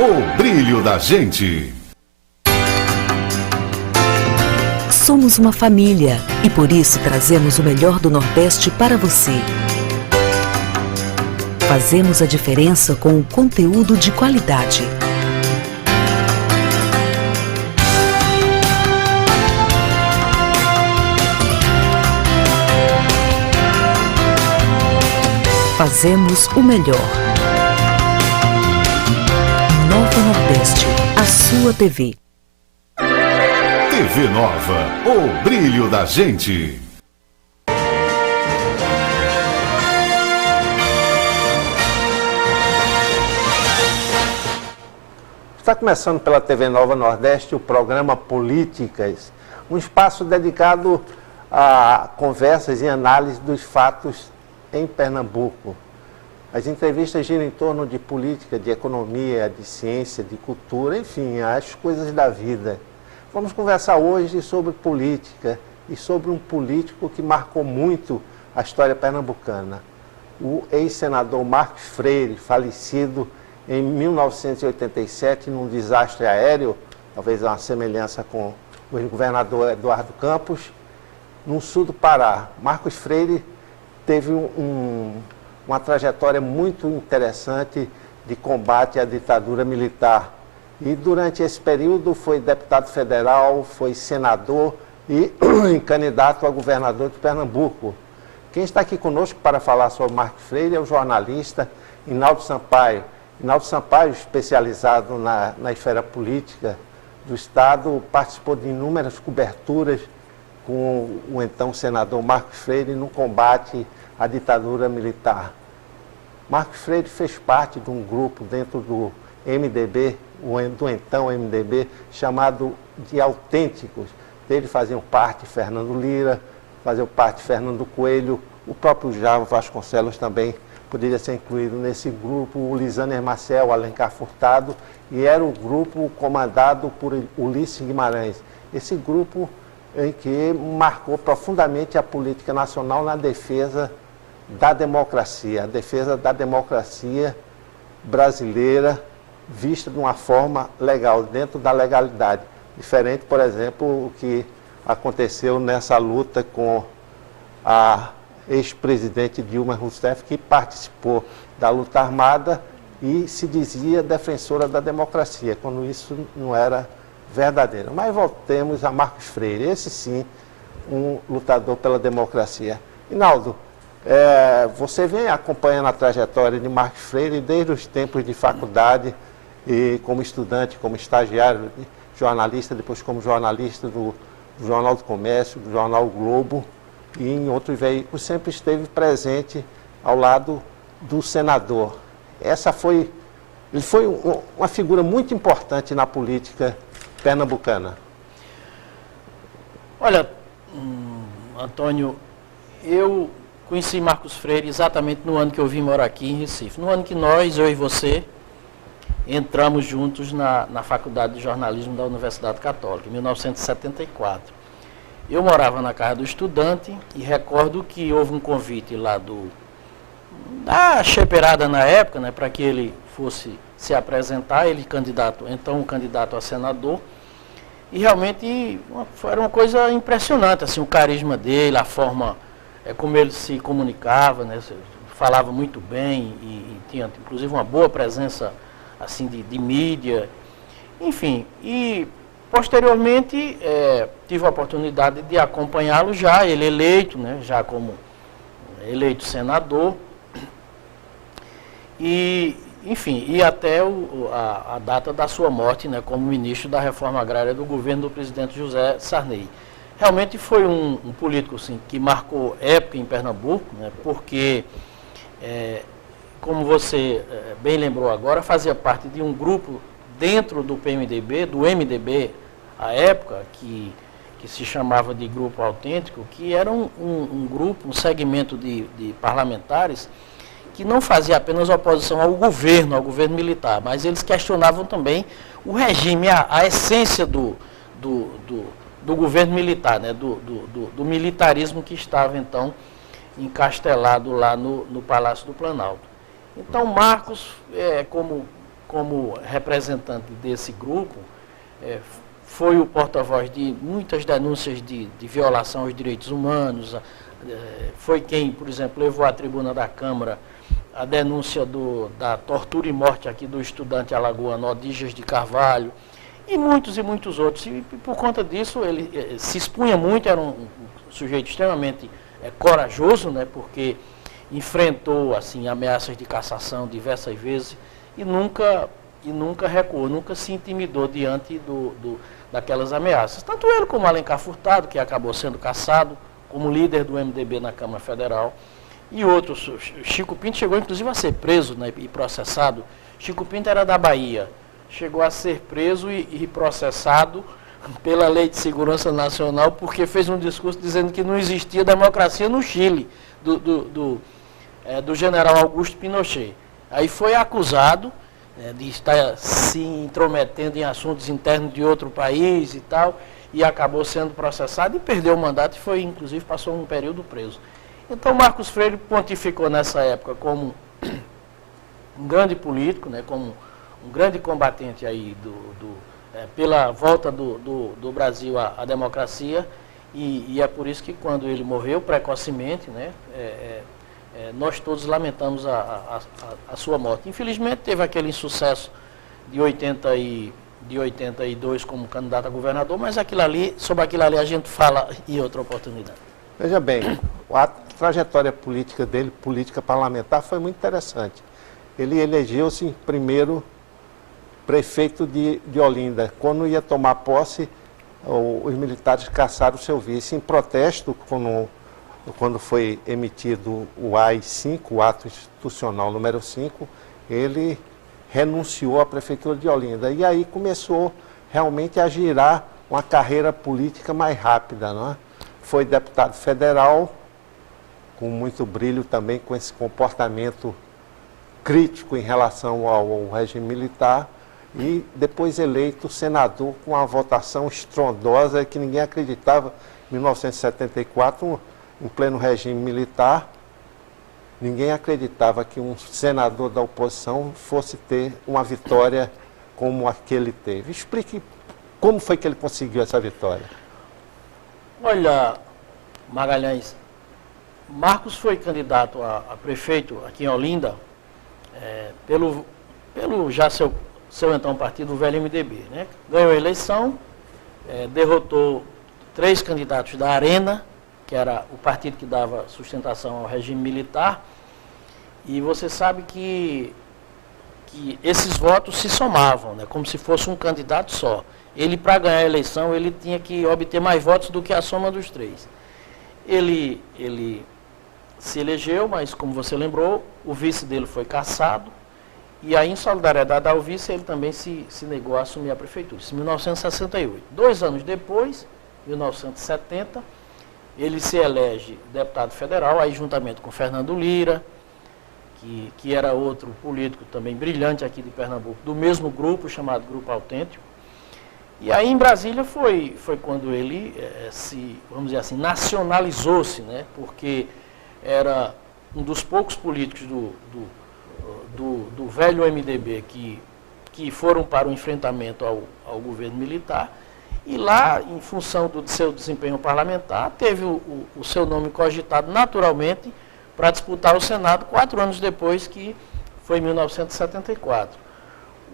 O brilho da gente. Somos uma família e por isso trazemos o melhor do Nordeste para você. Fazemos a diferença com o conteúdo de qualidade. Fazemos o melhor. Nova Nordeste, a sua TV. TV Nova, o brilho da gente. Está começando pela TV Nova Nordeste o programa Políticas, um espaço dedicado a conversas e análise dos fatos em Pernambuco. As entrevistas giram em torno de política, de economia, de ciência, de cultura, enfim, as coisas da vida. Vamos conversar hoje sobre política e sobre um político que marcou muito a história pernambucana. O ex-senador Marcos Freire, falecido em 1987 num desastre aéreo, talvez uma semelhança com o governador Eduardo Campos, no sul do Pará. Marcos Freire teve uma trajetória muito interessante de combate à ditadura militar. E durante esse período foi deputado federal, foi senador e candidato a governador de Pernambuco. Quem está aqui conosco para falar sobre Marcos Freire é o jornalista Inaldo Sampaio. Inaldo Sampaio, especializado na esfera política do Estado, participou de inúmeras coberturas com o então senador Marcos Freire no combate à ditadura militar. Marcos Freire fez parte de um grupo dentro do MDB, do então MDB, chamado de Autênticos. Dele faziam parte Fernando Lira, faziam parte Fernando Coelho, o próprio Javo Vasconcelos também poderia ser incluído nesse grupo, o Lisaner Marcel, o Alencar Furtado, e era o grupo comandado por Ulisses Guimarães. Esse grupo em que marcou profundamente a política nacional na defesa da democracia, a defesa da democracia brasileira vista de uma forma legal, dentro da legalidade. Diferente, por exemplo, o que aconteceu nessa luta com a ex-presidente Dilma Rousseff, que participou da luta armada e se dizia defensora da democracia, quando isso não era verdadeiro. Mas voltemos a Marcos Freire, esse sim, um lutador pela democracia. Inaldo, você vem acompanhando a trajetória de Marcos Freire desde os tempos de faculdade, e como estudante, como estagiário, jornalista, depois como jornalista do Jornal do Comércio, do Jornal o Globo, e em outros veículos, sempre esteve presente ao lado do senador. Ele foi uma figura muito importante na política pernambucana. Olha, Antônio, eu conheci Marcos Freire exatamente no ano que eu vim morar aqui em Recife. No ano que eu e você, entramos juntos na Faculdade de Jornalismo da Universidade Católica, em 1974. Eu morava na casa do estudante e recordo que houve um convite lá da cheperada na época, né, para que ele fosse se apresentar, ele candidato a senador, e realmente era uma coisa impressionante, assim, o carisma dele, a forma como ele se comunicava, né, falava muito bem e tinha inclusive uma boa presença assim de mídia, enfim, e posteriormente tive a oportunidade de acompanhá-lo já, ele eleito, né, já como eleito senador, e enfim, e até a data da sua morte, né, como ministro da Reforma Agrária do governo do presidente José Sarney. Realmente foi um político assim, que marcou época em Pernambuco, né, porque, como você bem lembrou agora, fazia parte de um grupo dentro do PMDB, do MDB, à época, que se chamava de Grupo Autêntico, que era um grupo, um segmento de parlamentares que não fazia apenas oposição ao governo militar, mas eles questionavam também o regime, a essência do governo militar, né, do militarismo que estava, então, encastelado lá no Palácio do Planalto. Então, Marcos, como como representante desse grupo, foi o porta-voz de muitas denúncias de violação aos direitos humanos, foi quem, por exemplo, levou à tribuna da Câmara a denúncia da tortura e morte aqui do estudante alagoano Odígias de Carvalho, e muitos outros. E por conta disso, ele se expunha muito, era um sujeito extremamente corajoso, né, porque enfrentou assim, ameaças de cassação diversas vezes e nunca recuou, nunca se intimidou diante daquelas ameaças. Tanto ele como Alencar Furtado, que acabou sendo cassado como líder do MDB na Câmara Federal, e outros. Chico Pinto chegou inclusive a ser preso, né, e processado. Chico Pinto era da Bahia, chegou a ser preso e processado pela Lei de Segurança Nacional porque fez um discurso dizendo que não existia democracia no Chile, do general Augusto Pinochet. Aí foi acusado de estar se intrometendo em assuntos internos de outro país e tal, e acabou sendo processado e perdeu o mandato e foi, inclusive, passou um período preso. Então, Marcos Freire pontificou nessa época como um grande político, né, como um grande combatente aí pela volta do Brasil à democracia, e é por isso que quando ele morreu precocemente, né, nós todos lamentamos a sua morte. Infelizmente teve aquele insucesso de 82 como candidato a governador, mas sobre aquilo ali a gente fala em outra oportunidade. Veja bem, a trajetória política dele, política parlamentar, foi muito interessante. Ele elegeu-se primeiro prefeito de Olinda. Quando ia tomar posse, os militares caçaram o seu vice em protesto quando foi emitido o AI-5, o ato institucional número 5, ele renunciou à prefeitura de Olinda. E aí começou realmente a girar uma carreira política mais rápida, não é? Foi deputado federal, com muito brilho também, com esse comportamento crítico em relação ao regime militar, e depois eleito senador com uma votação estrondosa que ninguém acreditava. Em 1974, em pleno regime militar, ninguém acreditava que um senador da oposição fosse ter uma vitória como a que ele teve. Explique como foi que ele conseguiu essa vitória. Olha, Magalhães, Marcos foi candidato a prefeito aqui em Olinda pelo já seu então partido, o velho MDB, né? Ganhou a eleição, derrotou 3 candidatos da Arena, que era o partido que dava sustentação ao regime militar, e você sabe que esses votos se somavam, né, como se fosse um candidato só. Ele, para ganhar a eleição, ele tinha que obter mais votos do que a soma dos 3. Ele se elegeu, mas, como você lembrou, o vice dele foi cassado, e aí, em solidariedade ao vice, ele também se negou a assumir a prefeitura. Isso em 1968. 2 anos depois, 1970, ele se elege deputado federal, aí juntamente com Fernando Lira, que era outro político também brilhante aqui de Pernambuco, do mesmo grupo, chamado Grupo Autêntico. E aí em Brasília foi quando ele vamos dizer assim, nacionalizou-se, né? Porque era um dos poucos políticos do velho MDB que foram para o enfrentamento ao governo militar. E lá, em função do seu desempenho parlamentar, teve o seu nome cogitado naturalmente para disputar o Senado 4 anos depois, que foi em 1974.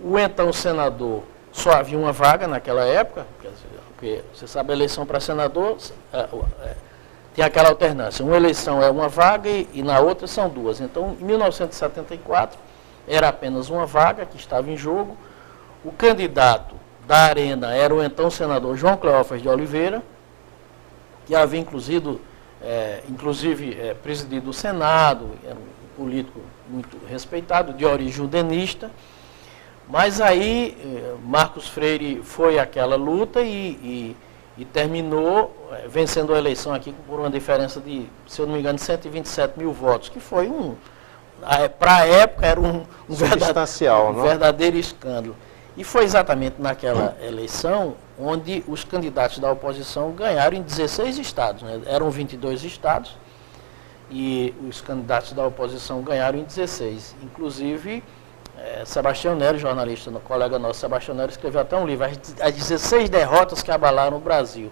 O então senador, só havia uma vaga naquela época, porque você sabe, a eleição para senador tem aquela alternância. Uma eleição é uma vaga e na outra são 2. Então, em 1974, era apenas uma vaga que estava em jogo. O candidato da Arena era o então senador João Cleófas de Oliveira, que havia inclusive presidido o Senado, era um político muito respeitado, de origem udenista. Mas aí Marcos Freire foi àquela luta e terminou vencendo a eleição aqui por uma diferença de, se eu não me engano, 127 mil votos, que foi para a época era um verdadeiro escândalo. E foi exatamente naquela eleição onde os candidatos da oposição ganharam em 16 estados, né? Eram 22 estados e os candidatos da oposição ganharam em 16. Inclusive, Sebastião Nery, jornalista, colega nosso, Sebastião Nery, escreveu até um livro, as 16 derrotas que abalaram o Brasil.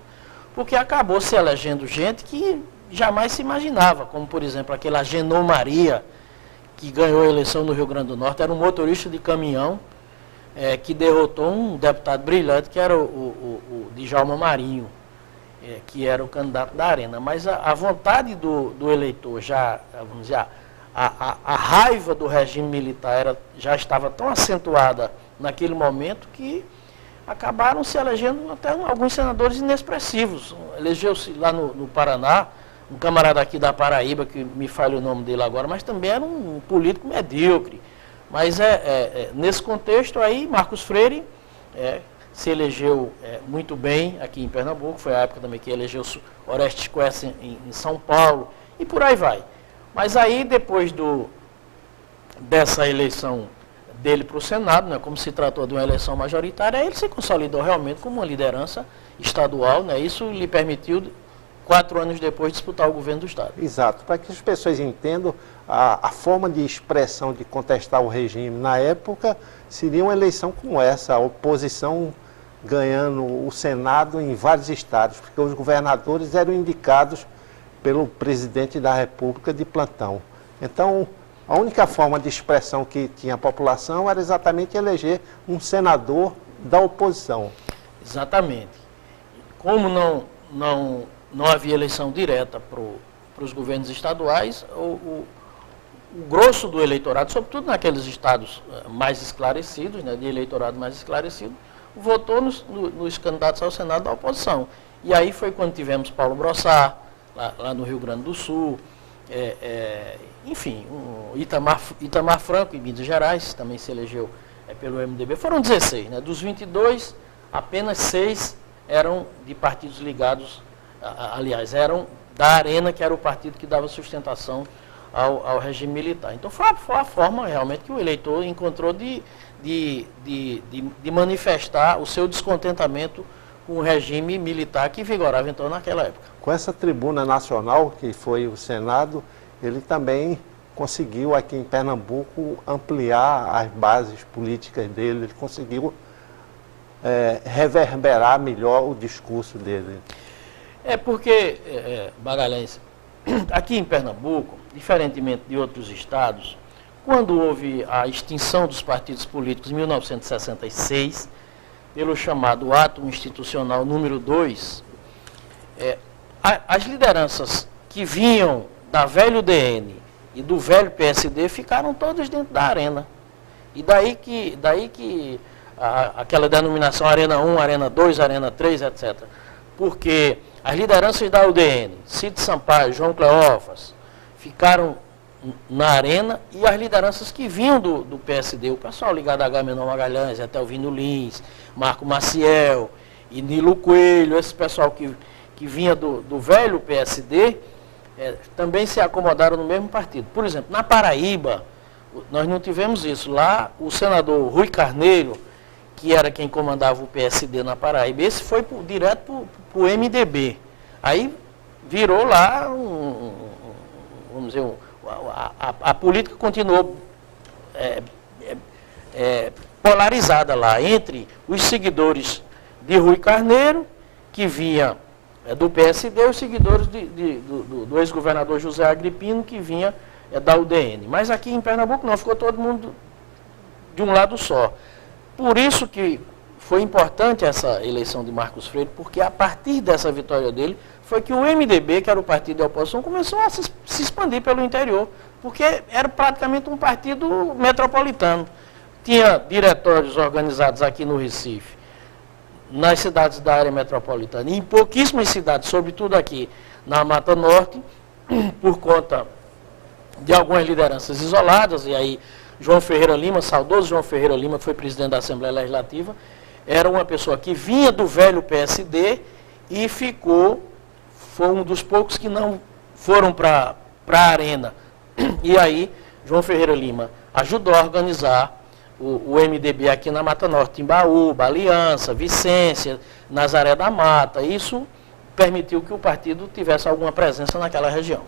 Porque acabou se elegendo gente que jamais se imaginava, como, por exemplo, aquele Agenor Maria, que ganhou a eleição no Rio Grande do Norte, era um motorista de caminhão, que derrotou um deputado brilhante, que era o Djalma Marinho, que era o candidato da Arena. Mas a vontade do eleitor, vamos dizer, a raiva do regime militar já estava tão acentuada naquele momento que acabaram se elegendo até alguns senadores inexpressivos. Elegeu-se lá no Paraná, um camarada aqui da Paraíba, que me falha o nome dele agora, mas também era um político medíocre. Mas nesse contexto aí, Marcos Freire se elegeu muito bem aqui em Pernambuco, foi a época também que elegeu Orestes Quercia em São Paulo, e por aí vai. Mas aí, depois dessa eleição dele para o Senado, né, como se tratou de uma eleição majoritária, ele se consolidou realmente como uma liderança estadual, né, isso lhe permitiu, 4 anos depois, disputar o governo do Estado. Exato, para que as pessoas entendam, a forma de expressão de contestar o regime na época seria uma eleição como essa, a oposição ganhando o Senado em vários estados, porque os governadores eram indicados pelo presidente da República de plantão. Então, a única forma de expressão que tinha a população era exatamente eleger um senador da oposição. Exatamente. Como não havia eleição direta para os governos estaduais, o grosso do eleitorado, sobretudo naqueles estados mais esclarecidos, né, de eleitorado mais esclarecido, votou nos candidatos ao Senado da oposição. E aí foi quando tivemos Paulo Brossard, lá no Rio Grande do Sul, enfim, Itamar Franco, em Minas Gerais, também se elegeu pelo MDB. Foram 16, né? Dos 22, apenas 6 eram de partidos ligados, aliás, eram da Arena, que era o partido que dava sustentação ao regime militar. Então foi a forma realmente que o eleitor encontrou de manifestar o seu descontentamento com o regime militar que vigorava então naquela época. Com essa tribuna nacional, que foi o Senado, ele também conseguiu aqui em Pernambuco ampliar as bases políticas dele, ele conseguiu reverberar melhor o discurso dele. Porque, Magalhães, aqui em Pernambuco, diferentemente de outros estados, quando houve a extinção dos partidos políticos em 1966, pelo chamado Ato Institucional número 2, as lideranças que vinham da velha UDN e do velho PSD ficaram todas dentro da Arena. E daí que aquela denominação Arena 1, Arena 2, Arena 3, etc. Porque as lideranças da UDN, Cid Sampaio, João Cleófas, ficaram na Arena, e as lideranças que vinham do PSD, o pessoal ligado a Agamenon Magalhães, até o Vino Lins, Marco Maciel e Nilo Coelho, esse pessoal que vinha do velho PSD, também se acomodaram no mesmo partido. Por exemplo, na Paraíba, nós não tivemos isso. Lá, o senador Rui Carneiro, que era quem comandava o PSD na Paraíba, esse foi direto para o MDB. Aí virou lá, vamos dizer, a política continuou polarizada lá entre os seguidores de Rui Carneiro, que vinha do PSD, e os seguidores do ex-governador José Agripino, que vinha da UDN. Mas aqui em Pernambuco não, ficou todo mundo de um lado só. Por isso que foi importante essa eleição de Marcos Freire, porque a partir dessa vitória dele, foi que o MDB, que era o partido da oposição, começou a se expandir pelo interior, porque era praticamente um partido metropolitano. Tinha diretórios organizados aqui no Recife, nas cidades da área metropolitana, e em pouquíssimas cidades, sobretudo aqui na Mata Norte, por conta de algumas lideranças isoladas, e aí João Ferreira Lima, saudoso João Ferreira Lima, que foi presidente da Assembleia Legislativa, era uma pessoa que vinha do velho PSD e foi um dos poucos que não foram para a Arena. E aí, João Ferreira Lima ajudou a organizar o MDB aqui na Mata Norte, Timbaúba, Aliança, Vicência, Nazaré da Mata. Isso permitiu que o partido tivesse alguma presença naquela região.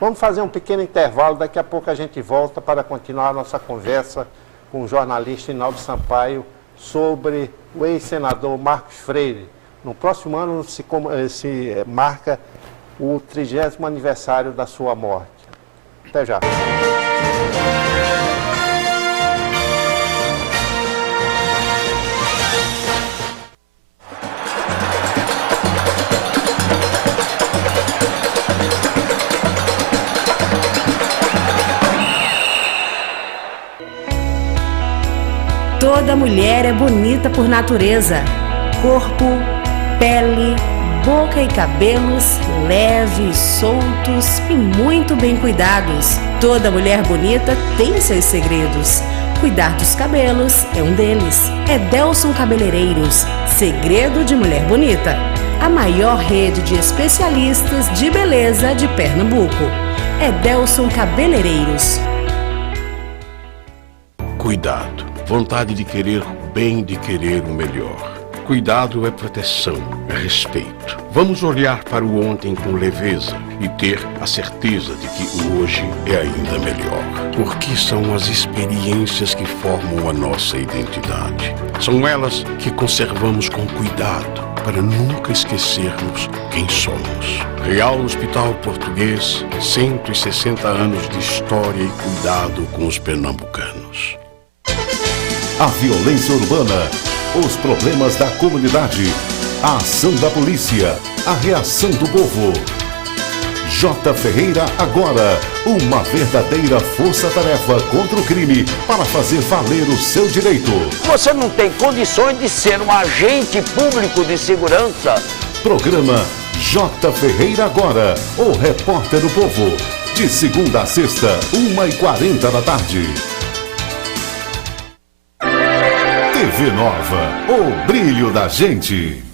Vamos fazer um pequeno intervalo, daqui a pouco a gente volta para continuar a nossa conversa com o jornalista Hinaldo Sampaio sobre o ex-senador Marcos Freire. No próximo ano se marca o 30º aniversário da sua morte. Até já. Toda mulher é bonita por natureza. Corpo, pele, boca e cabelos leves, soltos e muito bem cuidados. Toda mulher bonita tem seus segredos. Cuidar dos cabelos é um deles. É Delson Cabeleireiros, segredo de mulher bonita. A maior rede de especialistas de beleza de Pernambuco. É Delson Cabeleireiros. Cuidado, vontade de querer o bem, de querer o melhor. Cuidado é proteção, é respeito. Vamos olhar para o ontem com leveza e ter a certeza de que o hoje é ainda melhor. Porque são as experiências que formam a nossa identidade. São elas que conservamos com cuidado para nunca esquecermos quem somos. Real Hospital Português, 160 anos de história e cuidado com os pernambucanos. A violência urbana, os problemas da comunidade, a ação da polícia, a reação do povo. J. Ferreira agora, uma verdadeira força-tarefa contra o crime para fazer valer o seu direito. Você não tem condições de ser um agente público de segurança. Programa J. Ferreira agora, o repórter do povo. De segunda a sexta, 1h40 da tarde. TV Nova, o brilho da gente.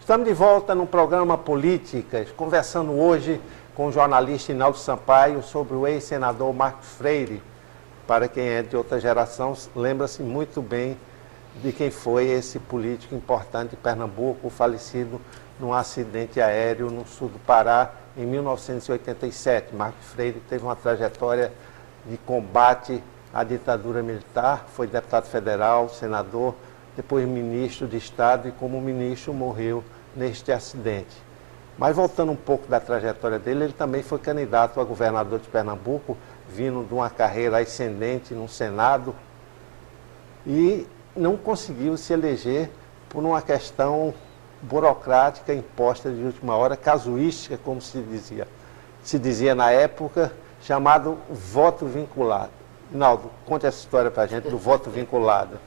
Estamos de volta no programa Políticas, conversando hoje com o jornalista Hinaldo Sampaio sobre o ex-senador Marcos Freire. Para quem é de outra geração, lembra-se muito bem de quem foi esse político importante de Pernambuco, falecido num acidente aéreo no sul do Pará, em 1987. Marcos Freire teve uma trajetória de combate à ditadura militar, foi deputado federal, senador, depois ministro de Estado e como ministro morreu neste acidente. Mas voltando um pouco da trajetória dele, ele também foi candidato a governador de Pernambuco, vindo de uma carreira ascendente no Senado e não conseguiu se eleger por uma questão burocrática imposta de última hora, casuística, como se dizia na época, chamado voto vinculado. Hinaldo, conte essa história para a gente do voto vinculado.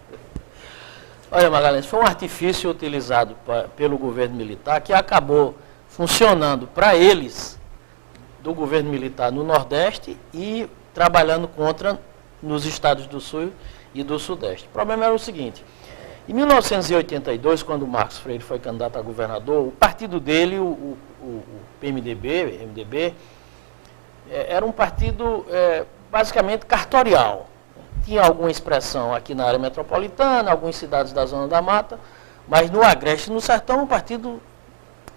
Olha, Magalhães, foi um artifício utilizado pelo governo militar que acabou funcionando para eles, do governo militar no Nordeste e trabalhando contra nos estados do Sul e do Sudeste. O problema era o seguinte: em 1982, quando o Marcos Freire foi candidato a governador, o partido dele, o MDB, era um partido basicamente cartorial. Tinha alguma expressão aqui na área metropolitana, algumas cidades da Zona da Mata, mas no Agreste e no Sertão, o partido,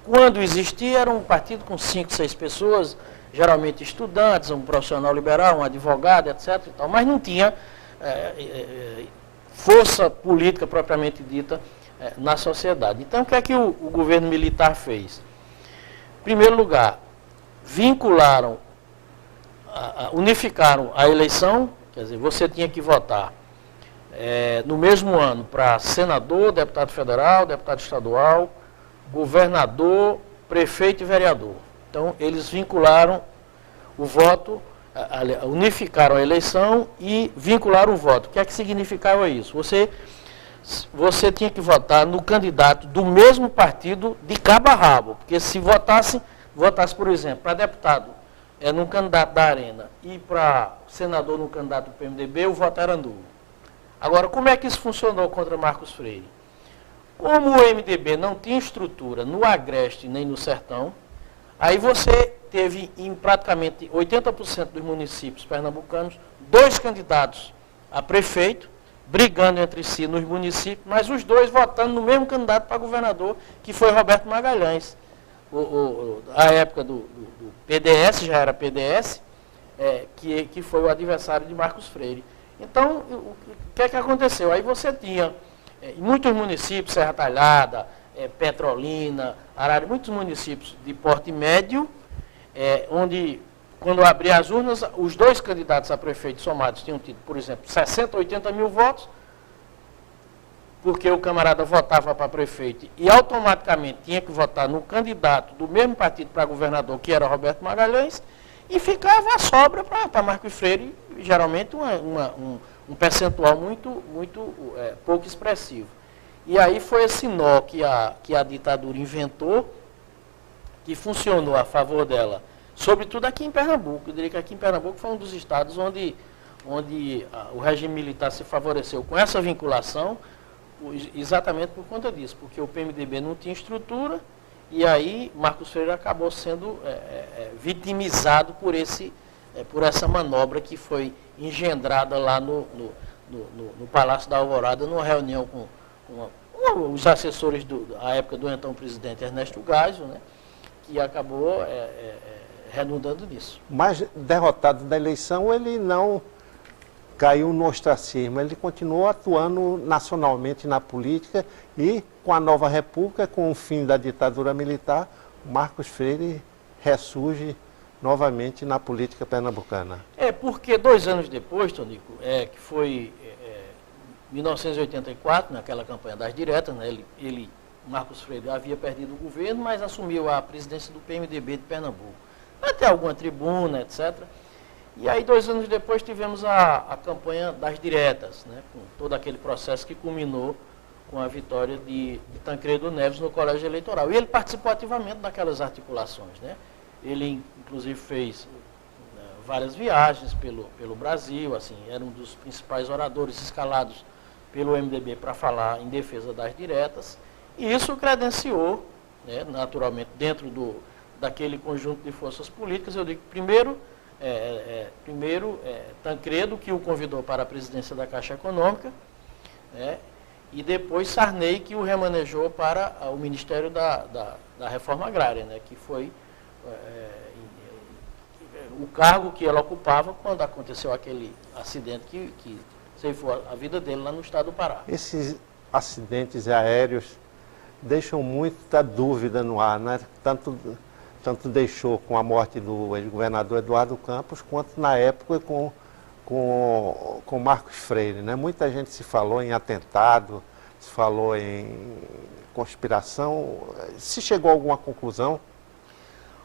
quando existia, era um partido com 5, 6 pessoas, geralmente estudantes, um profissional liberal, um advogado, etc. E tal, mas não tinha força política propriamente dita na sociedade. Então, o que é que o governo militar fez? Em primeiro lugar, unificaram a eleição. Quer dizer, você tinha que votar no mesmo ano para senador, deputado federal, deputado estadual, governador, prefeito e vereador. Então, eles vincularam o voto, unificaram a eleição e vincularam o voto. O que é que significava isso? Você tinha que votar no candidato do mesmo partido de cabo a rabo, porque se votasse, por exemplo, para deputado num candidato da Arena e para senador no candidato do PMDB, o voto era nulo. Agora, como é que isso funcionou contra Marcos Freire? Como o MDB não tinha estrutura no Agreste nem no Sertão, aí você teve em praticamente 80% dos municípios pernambucanos 2 candidatos a prefeito, brigando entre si nos municípios, mas os 2 votando no mesmo candidato para governador, que foi Roberto Magalhães, a época do PDS, já era PDS, que foi o adversário de Marcos Freire. Então, o que é que aconteceu? Aí você tinha, em muitos municípios, Serra Talhada, Petrolina, Arara, muitos municípios de porte médio, onde, quando abria as urnas, os dois candidatos a prefeito somados tinham tido, por exemplo, 60, 80 mil votos, porque o camarada votava para prefeito e automaticamente tinha que votar no candidato do mesmo partido para governador, que era Roberto Magalhães, e ficava a sobra para Marcos Freire, geralmente um percentual muito pouco expressivo. E aí foi esse nó que a ditadura inventou, que funcionou a favor dela, sobretudo aqui em Pernambuco. Eu diria que aqui em Pernambuco foi um dos estados onde o regime militar se favoreceu com essa vinculação, exatamente por conta disso, porque o PMDB não tinha estrutura, e aí Marcos Freire acabou sendo vitimizado por essa manobra que foi engendrada lá no Palácio da Alvorada, numa reunião com os assessores à época do então presidente Ernesto Geisel, né, que acabou redundando nisso. Mas derrotado da eleição, ele não caiu no ostracismo, ele continuou atuando nacionalmente na política e com a nova república, com o fim da ditadura militar, Marcos Freire ressurge novamente na política pernambucana. Porque 2 anos depois, Tonico, que foi 1984, naquela campanha das diretas, né, Marcos Freire havia perdido o governo, mas assumiu a presidência do PMDB de Pernambuco. Até alguma tribuna, etc. E aí, 2 anos depois, tivemos a campanha das diretas, né, com todo aquele processo que culminou com a vitória de Tancredo Neves no colégio eleitoral. E ele participou ativamente daquelas articulações, né? Ele, inclusive, fez várias viagens pelo Brasil, assim, era um dos principais oradores escalados pelo MDB para falar em defesa das diretas. E isso credenciou, né, naturalmente, dentro daquele conjunto de forças políticas, eu digo que primeiro Tancredo, que o convidou para a presidência da Caixa Econômica, e depois Sarney, que o remanejou para o Ministério da Reforma Agrária, né, que foi o cargo que ela ocupava quando aconteceu aquele acidente que ceifou a vida dele lá no estado do Pará. Esses acidentes aéreos deixam muita dúvida no ar, né? Tanto deixou com a morte do ex-governador Eduardo Campos, quanto na época com Marcos Freire, né? Muita gente se falou em atentado, se falou em conspiração. Se chegou a alguma conclusão?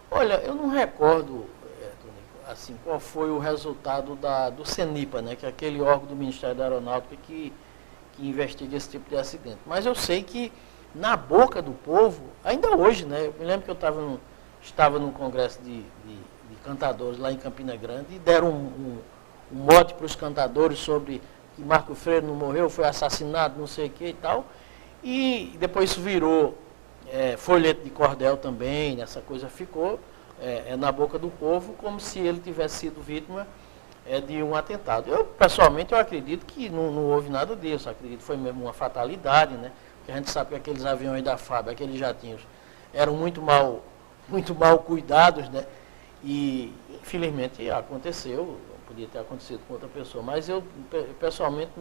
Olha, eu não recordo, assim, qual foi o resultado do CENIPA, né? Que é aquele órgão do Ministério da Aeronáutica que investiga esse tipo de acidente. Mas eu sei que na boca do povo, ainda hoje, né? Eu me lembro que eu estava num congresso de cantadores lá em Campina Grande e deram um mote para os cantadores sobre que Marco Freire não morreu, foi assassinado, não sei o que e tal. E depois isso virou folheto de cordel também, essa coisa ficou na boca do povo como se ele tivesse sido vítima de um atentado. Eu, pessoalmente, eu acredito que não houve nada disso, acredito que foi mesmo uma fatalidade, né? Porque a gente sabe que aqueles aviões da FAB, aqueles jatinhos, eram muito mal cuidados, né? E, infelizmente, aconteceu, podia ter acontecido com outra pessoa, mas eu, pessoalmente,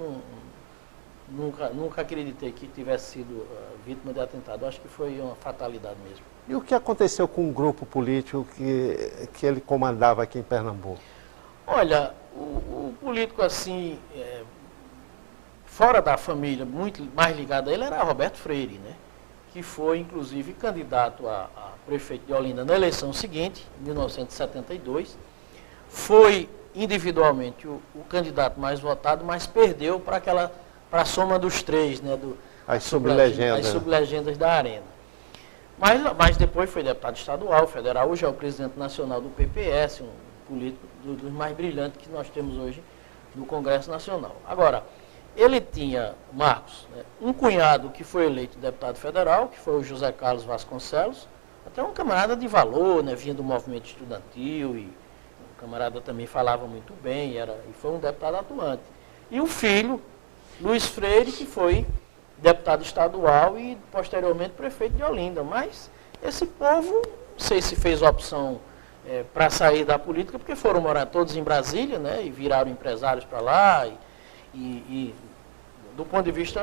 nunca acreditei que tivesse sido vítima de atentado. Eu acho que foi uma fatalidade mesmo. E o que aconteceu com o grupo político que ele comandava aqui em Pernambuco? Olha, o político, assim, fora da família, muito mais ligado a ele, era Roberto Freire, né? Que foi, inclusive, candidato a prefeito de Olinda na eleição seguinte, em 1972. Foi, individualmente, o candidato mais votado, mas perdeu para a soma dos três, né? As sublegendas. As sublegendas da Arena. Mas depois foi deputado estadual, federal, hoje é o presidente nacional do PPS, um político dos mais brilhantes que nós temos hoje no Congresso Nacional. Agora, ele tinha, Marcos, né, um cunhado que foi eleito deputado federal, que foi o José Carlos Vasconcelos, até um camarada de valor, né, vinha do movimento estudantil, e o camarada também falava muito bem, e foi um deputado atuante. E o filho, Luiz Freire, que foi deputado estadual e, posteriormente, prefeito de Olinda, mas Esse povo, não sei se fez opção para sair da política, porque foram morar todos em Brasília, né, e viraram empresários para lá, e do ponto de vista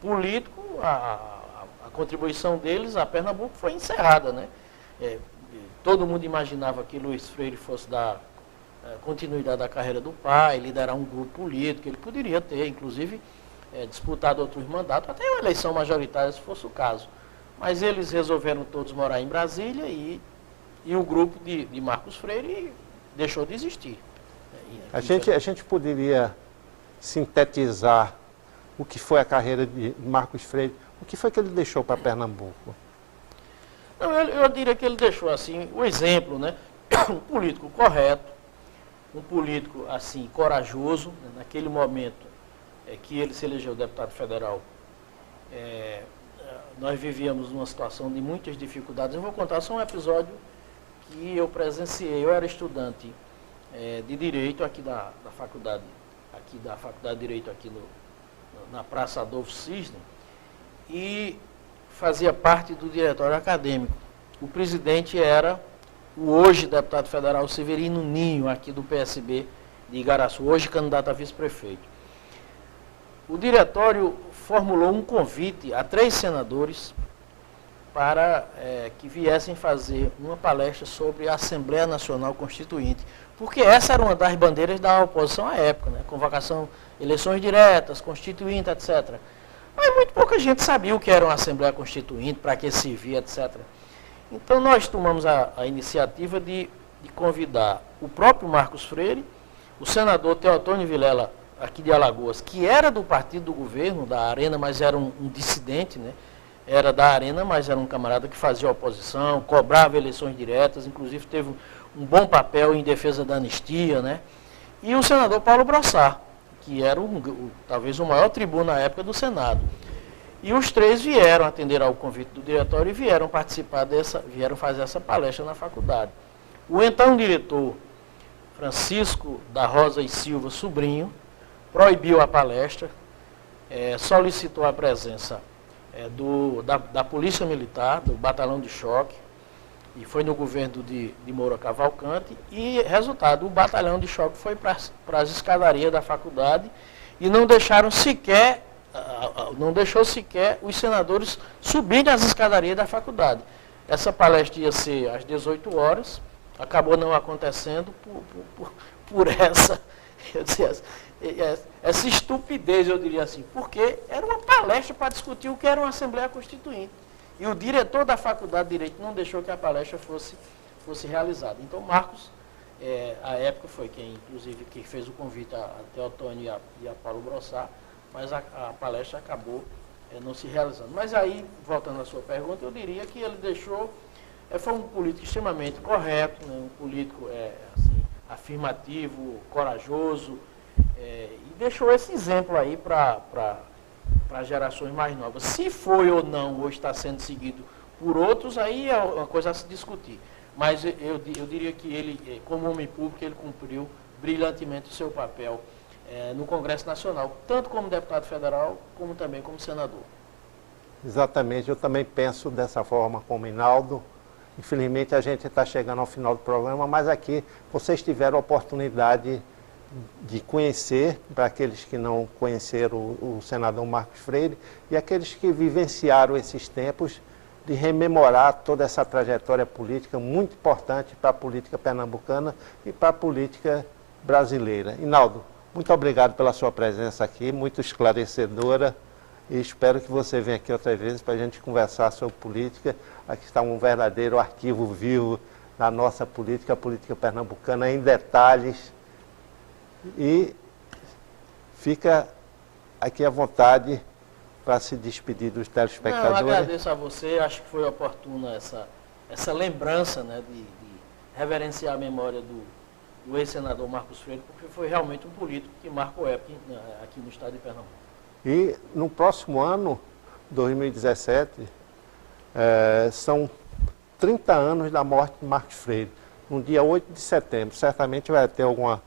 político, a contribuição deles a Pernambuco foi encerrada, né? Todo mundo imaginava que Luiz Freire fosse dar continuidade à carreira do pai, liderar um grupo político, ele poderia ter, inclusive, disputado outros mandatos, até uma eleição majoritária, se fosse o caso. Mas eles resolveram todos morar em Brasília e o grupo de Marcos Freire deixou de existir. A gente poderia sintetizar o que foi a carreira de Marcos Freire, o que foi que ele deixou para Pernambuco? Não, eu diria que ele deixou assim o exemplo, né? Um político correto, um político assim corajoso, né? Naquele momento que ele se elegeu deputado federal, nós vivíamos numa situação de muitas dificuldades. Eu vou contar só um episódio que eu presenciei. Eu era estudante de Direito aqui da faculdade de Direito aqui na Praça Adolfo Cisne, e fazia parte do diretório acadêmico. O presidente era o hoje deputado federal Severino Ninho, aqui do PSB de Igaraçu, hoje candidato a vice-prefeito. O diretório formulou um convite a 3 senadores para que viessem fazer uma palestra sobre a Assembleia Nacional Constituinte, porque essa era uma das bandeiras da oposição à época, né? Convocação, eleições diretas, constituinte, etc. Mas muito pouca gente sabia o que era uma Assembleia Constituinte, para que servia, etc. Então nós tomamos a iniciativa de convidar o próprio Marcos Freire, o senador Teotônio Vilela, aqui de Alagoas, que era do partido do governo, da Arena, mas era um dissidente, né? Era da Arena, mas era um camarada que fazia oposição, cobrava eleições diretas, inclusive teve um bom papel em defesa da anistia, né? E o senador Paulo Brossard, que era talvez o maior tribuno na época do Senado. E os 3 vieram atender ao convite do diretório e vieram vieram fazer essa palestra na faculdade. O então diretor Francisco da Rosa e Silva Sobrinho proibiu a palestra, solicitou a presença da Polícia Militar, do Batalhão de Choque, e foi no governo de Moura Cavalcante, e resultado, o Batalhão de Choque foi para as escadarias da faculdade e não deixou sequer os senadores subirem as escadarias da faculdade. Essa palestra ia ser às 18 horas, acabou não acontecendo por essa estupidez, eu diria assim, porque era uma palestra para discutir o que era uma Assembleia Constituinte. E o diretor da Faculdade de Direito não deixou que a palestra fosse realizada. Então, Marcos, à época, foi quem, inclusive, que fez o convite a Teotônio e a Paulo Brossard, mas a palestra acabou não se realizando. Mas aí, voltando à sua pergunta, eu diria que ele deixou, foi um político extremamente correto, né, um político assim, afirmativo, corajoso, e deixou esse exemplo aí para gerações mais novas. Se foi ou não, ou está sendo seguido por outros, aí é uma coisa a se discutir. Mas eu diria que ele, como homem público, ele cumpriu brilhantemente o seu papel no Congresso Nacional, tanto como deputado federal, como também como senador. Exatamente, eu também penso dessa forma como Hinaldo. Infelizmente a gente está chegando ao final do programa, mas aqui vocês tiveram a oportunidade de conhecer, para aqueles que não conheceram o senador Marcos Freire, e aqueles que vivenciaram esses tempos, de rememorar toda essa trajetória política muito importante para a política pernambucana e para a política brasileira. Hinaldo, muito obrigado pela sua presença aqui, muito esclarecedora, e espero que você venha aqui outras vezes para a gente conversar sobre política. Aqui está um verdadeiro arquivo vivo da nossa política, a política pernambucana em detalhes. E fica aqui à vontade para se despedir dos telespectadores. Não, eu agradeço a você, acho que foi oportuna essa lembrança, né, de reverenciar a memória do ex-senador Marcos Freire, porque foi realmente um político que marcou época aqui no estado de Pernambuco. E no próximo ano, 2017, são 30 anos da morte de Marcos Freire, no dia 8 de setembro. Certamente vai ter algum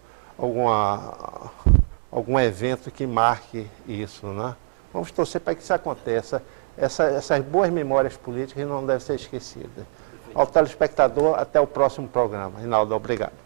evento que marque isso, né? Vamos torcer para que isso aconteça. essas boas memórias políticas não devem ser esquecidas. Ao telespectador, até o próximo programa. Reinaldo, obrigado.